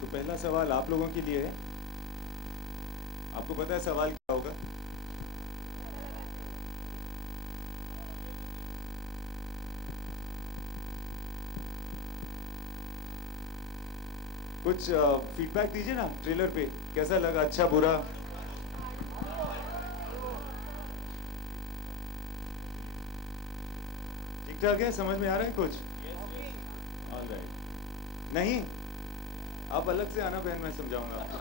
तो पहला सवाल आप लोगों के लिए है। आपको पता है सवाल क्या होगा? कुछ फीडबैक दीजिए ना ट्रेलर पे, कैसा लगा, अच्छा बुरा? ठीक ठाक है, समझ में आ रहा है कुछ? ऑलराइट। नहीं, आप अलग से आना बहन, मैं समझाऊंगा आपको।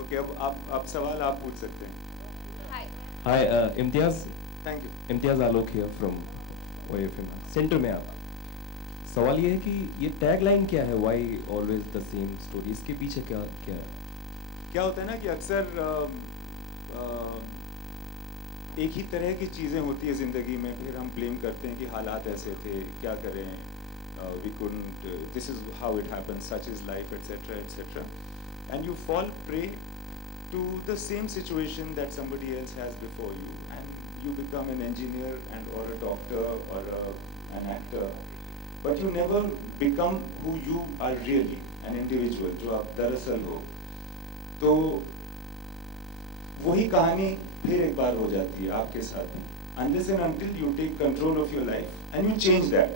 ओके, अब आप सवाल आप पूछ सकते हैं। Hi Imtiaz. Thank you. Imtiaz Alok here from OFM centre में। आप सवाल ये है कि ये टैग लाइन क्या है, why always the same story, इसके पीछे क्या क्या है? क्या होता है ना कि अक्सर एक ही तरह की चीज़ें होती है ज़िंदगी में, फिर हम ब्लेम करते हैं कि हालात ऐसे थे, क्या करें, we couldn't, this is how it happens, such is life, etcetera etcetera, and you fall prey to the same situation that somebody else has before you, and you become an engineer and or a doctor or an actor, but you never become who you are really, an individual, जो आप दरअसल हो। तो वही कहानी फिर एक बार हो जाती है आपके साथ, unless and until you take control of your life and you change that।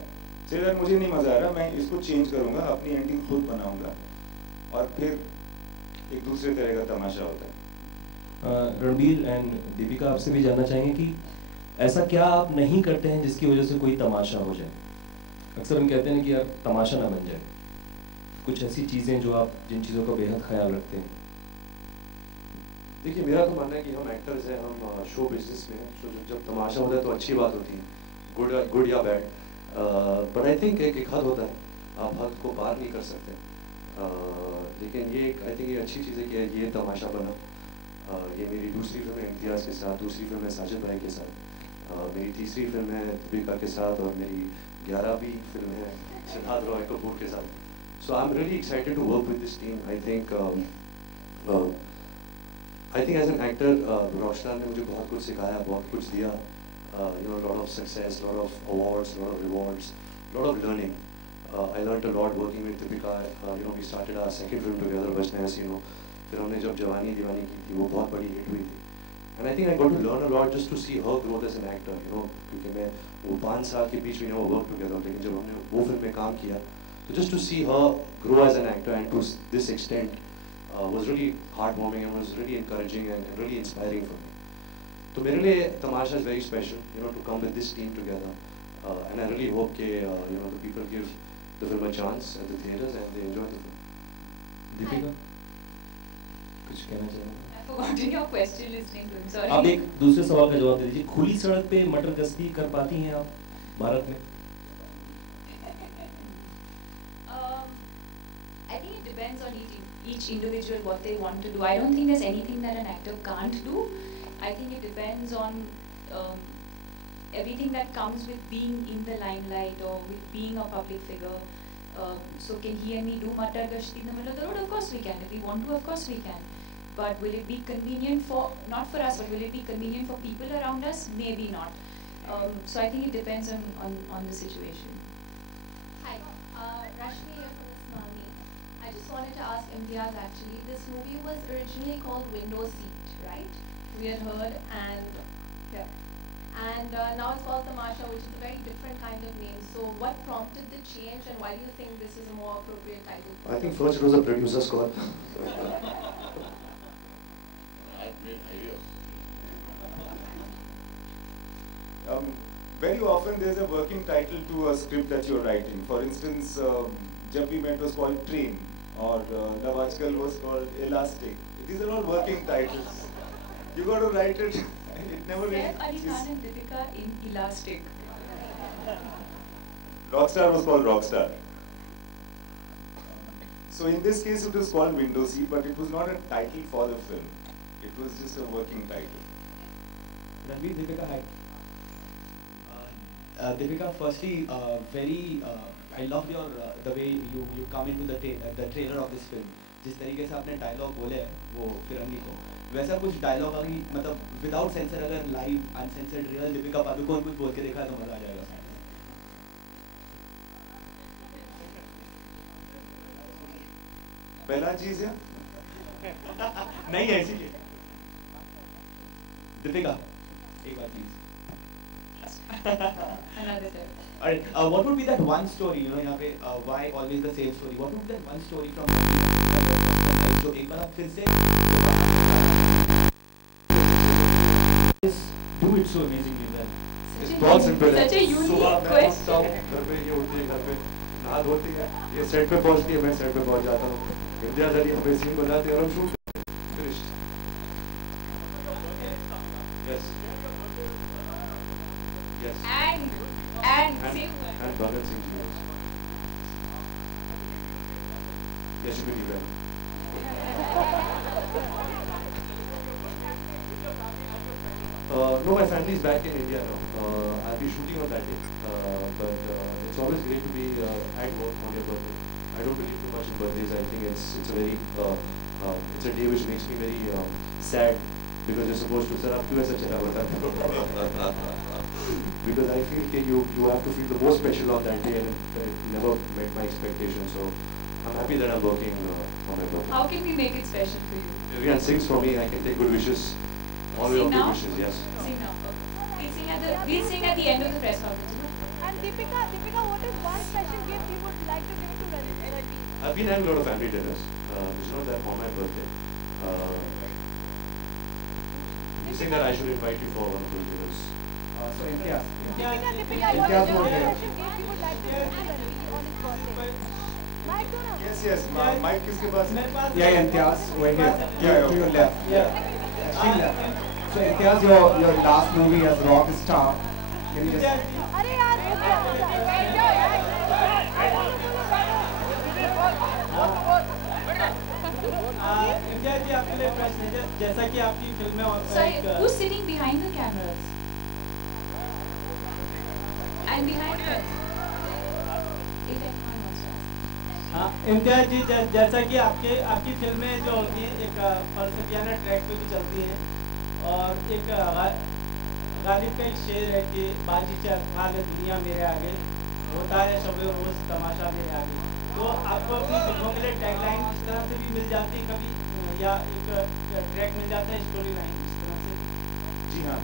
चलिए यार मुझे नहीं मजा आ रहा, मैं इसको चेंज करूंगा, अपनी एंडिंग खुद बनाऊंगा, और फिर एक दूसरे तरह का तमाशा होता है। रणबीर एंड दीपिका, आपसे भी जानना चाहेंगे कि ऐसा क्या आप नहीं करते हैं जिसकी वजह से कोई तमाशा हो जाए? अक्सर हम कहते हैं कि यार तमाशा ना बन जाए, कुछ ऐसी चीज़ें जो आप, जिन चीज़ों का बेहद ख्याल रखते हैं। देखिए, मेरा तो मानना है कि हम एक्टर्स हैं, हम शो बिजनेस में हैं, तो जब तमाशा होता है तो अच्छी बात होती है, गुड या बैड, बट आई थिंक एक हद होता है, आप हद को पार नहीं कर सकते। लेकिन ये आई थिंक ये अच्छी चीज़ है कि ये तमाशा बना। ये मेरी दूसरी फिल्म है इम्तियाज़ के साथ, दूसरी फिल्म है साजिद भाई के साथ, मेरी तीसरी फिल्म है दीपिका के साथ, और मेरी 11वीं फिल्म है सिद्धार्थ रॉय कपूर के साथ। So I am really excited to work with this team. I think as an actor Rockstar ने मुझे बहुत कुछ सिखाया, बहुत कुछ दिया, lot of success, lot of awards, lot of rewards, lot of learning. I learned a lot working with Deepika. We started our second film together, Bajnes, फिर हमने जब जवानी दीवानी की थी, वो बहुत बड़ी हिट हुई थी, and I think I got to learn a lot just to see her growth as an actor, क्योंकि मैं वो 5 साल के बीच में वर्क टुगेदर, लेकिन जब हमने वो फिल्म में काम किया तो just to see her grow as an actor and to this extent was really heart warming and was really encouraging and really inspiring for me. तो मेरे लिए Tamasha is very special, to come with this team together, and I really hope के the people give the film a chance at the theaters and they enjoy the film. Deepika, कुछ कहना चाहेंगे? I forgotten your question listening to him. Sorry. आप एक दूसरे सवाल का जवाब दे दीजिए। खुली सड़क पे मटर गश्ती कर पाती हैं आप भारत में? I think it depends on each individual what they want to do. I don't think there's anything that an actor can't do. I think it depends on everything that comes with being in the limelight or with being a public figure. So can he and me do matar gashti in the middle of the road? Of course we can. If we want to, of course we can. But will it be convenient for, not for us, but will it be convenient for people around us? Maybe not. So I think it depends on the situation. Hi, Rashmi here from Ismami. I just wanted to ask Imtiaz actually, this movie was originally called Window Seat, right? We had heard, and now it's called Tamasha, which is a very different kind of name. So what prompted the change, and why do you think this is a more appropriate title? I think first it was a producer's call. Very often there's a working title to a script that you're writing. For instance, Jab We Met was called Train, or Love Aajkal was called Elastic. These are all working titles. You got to write it. It never Saif Ali Khan and Deepika in Elastic. Rockstar was called Rockstar. So in this case it was called Window Seat, but it was not a title for the film. It was just a working title. Ranveer, Deepika, hi. Deepika, firstly, I loved your the way you come into the trailer of this film. जिस तरीके से आपने डायलॉग बोले वो फिरंगी को, वैसा कुछ डायलॉग अभी मतलब विदाउट सेंसर अगर लाइव अनसेंसर्ड रियल दीपिका पादुकोण कुछ बोल के देखा तो मजा आ जाएगा। पहला चीज है नहीं है इसीलिए। दीपिका, एक बार please. Another time. Alright, what would be that one story, you know, यहाँ पे why always the same story? What would be that one story from जो एक बार आप फिर से do it so amazingly well. It's बहुत simple है। Such a unique सुबह मैं question. उठता हूँ, घर पे ये होती है, घर पे नहा धोती है, ये सेट पे पहुँचती है, मैं सेट पे पहुँच जाता हूँ। इंडिया जल्दी हमें सीन बनाते हैं और हम shoot finished. Yes. Yes. And see, And Bhagat Singh ji also. Yes, you pretty well. No, my family is back in India now. I'll be shooting on that day. But it's always great to be at work on your birthday. I don't believe too much in birthdays. I think it's a very it's a day which makes me very sad because you're supposed to sir, आप क्यों ऐसा चला बता because I feel that you have to feel the most special on that day and it never met my expectations. So I'm happy that I'm working on my birthday. how can we make it special for you? Everyone sings for me. I can take good wishes. All Sing your good now? wishes. Yes. Sing now. We'll sing at the end of the press conference. And Deepika, what is one special gift you would like to give to Ranveer? I've been having a lot of family dinners. It's not that for my birthday. You think that I should invite you for one of those dinners? So Imtiaz, Deepika, what is Imtiaz one was special there. gift you would like to give to Ranveer on his birthday? Mic do na. yes mic किसके पास है Yeah, Imtiaz, over here. Yeah, To your left. Extreme left. So Imtiaz, your last movie as rock star. Can you just अरे यार इम्तियाज जी आपके लिए प्रश्न है जैसा कि आपकी फिल्म में Sorry, who's sitting behind the cameras? And behind her? हाँ इम्तियाज जी जैसा कि आपकी फिल्में जो होती हैं एक फलसफियाना ट्रैक पे भी चलती हैं और एक गालिब का एक शेर है कि बाजी चल हाल दुनिया मेरे आगे होता है शब रोज तमाशा मेरे आगे। तो आपको अपनी फिल्मों के लिए टैगलाइन इस तरह से भी मिल जाती है कभी या एक ट्रैक मिल जाता है स्टोरी लाइन इस तरह से? जी हाँ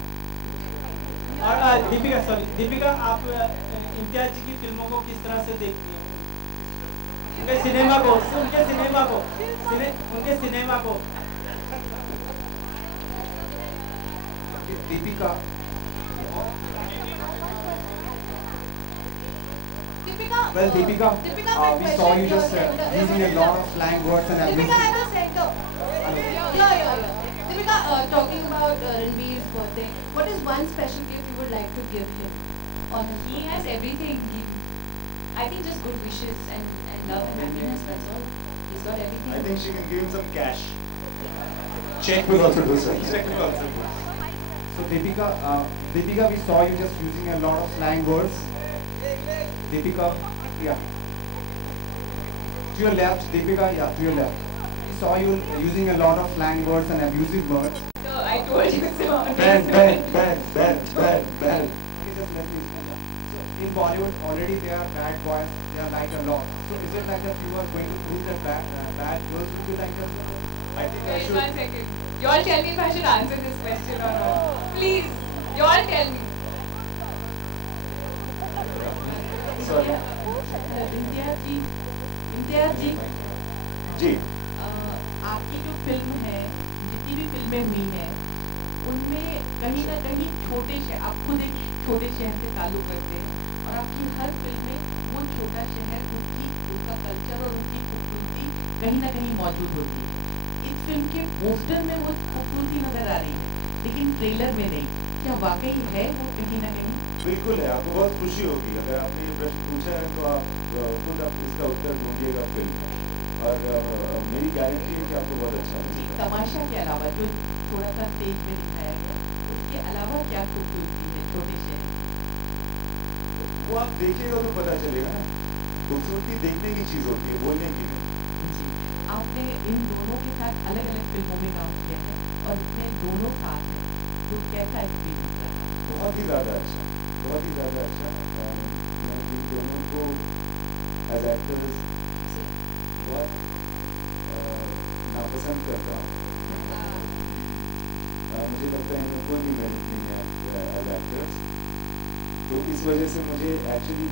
और दीपिका आप इम्तियाज जी की फिल्मों को किस तरह से देखती हैं? उनके सिनेमा को Deepika? Well, Deepika, we saw you just using a lot of slang words and Deepika, everything. I was center. Yeah. Deepika, talking about Ranveer's birthday, what is one special gift you would like to give him on his He has everything. I think just good wishes and love and happiness, that's all. He's got everything. I think she can give him some cash Check will also do sir. check will also do. So Deepika, we saw you just using a lot of slang words. Deepika, yeah. To your left, Deepika, yeah, to your left. We saw you using a lot of slang words and abusive words. So I told you so. Ben. Okay, just let me so in Bollywood, already they are bad boys, they are liked a lot. So is it like that you are going to prove that bad girls will be liked as well? I think I Wait should 1 second. You all tell me if I should answer this question or not. Please, you all tell me. sorry Imtiaz जी जी आपकी जो फिल्म है जितनी भी फिल्में हुई हैं उनमें कहीं ना कहीं छोटे शहर आप खुद एक छोटे शहर से ताल्लुक करते हैं और आपकी हर फिल्म में वो छोटा शहर उसका कल्चर और उनकी खूबसूरती कहीं ना कहीं मौजूद होती है। इस फिल्म के पोस्टर में वो खूबसूरती नजर आ रही है लेकिन ट्रेलर में नहीं। क्या वाकई है वो कहीं ना कहीं? बिल्कुल है आपको बहुत खुशी होगी अगर आपने ये प्रश्न पूछा है तो आप खुद आप इसका उत्तर ढूंढिएगा फिल्म में और मेरी गारंटी है कि आपको बहुत अच्छा लगेगा। तमाशा के अलावा जो थोड़ा सा स्टेज में दिखाया गया उसके अलावा क्या खूबसूरती है छोटे शहर की? वो आप देखिएगा तो पता चलेगा ना खूबसूरती देखने की चीज होती है बोलने की नहीं। आपने इन दोनों के साथ अलग अलग फिल्मों में काम किया है और इसमें दोनों साथ हैं तो कैसा एक्सपीरियंस रहा? बहुत ही ज़्यादा अच्छा मैं इन दोनों को एज एक्टर्स बहुत नापसंद करता हूँ। मुझे लगता है इनमें कोई भी मेरिट नहीं है एज एक्टर्स, तो इस वजह से मुझे एक्चुअली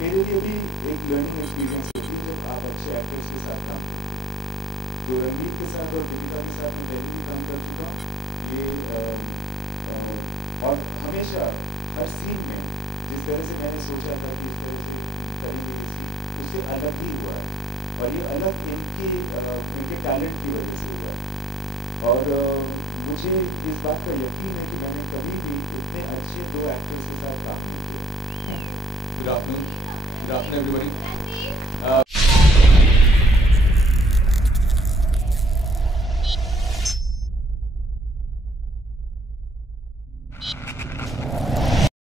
मेरे लिए भी एक लर्निंग एक्सपीरियंस होती है जब आप अच्छे एक्टर्स के साथ काम करते हैं। जो रणवीर के साथ और दीपिका के साथ मैं पहले भी काम कर चुका हूँ, ये और हमेशा हर सीन में जिस तरह से मैंने सोचा था कि इस तरह से करेंगे उससे अलग ही हुआ है, और ये अलग इनके टैलेंट की वजह से हुआ है। और मुझे इस बात का यकीन है कि मैंने कभी भी इतने अच्छे 2 एक्टर्स के साथ काम नहीं किया। Good afternoon everybody.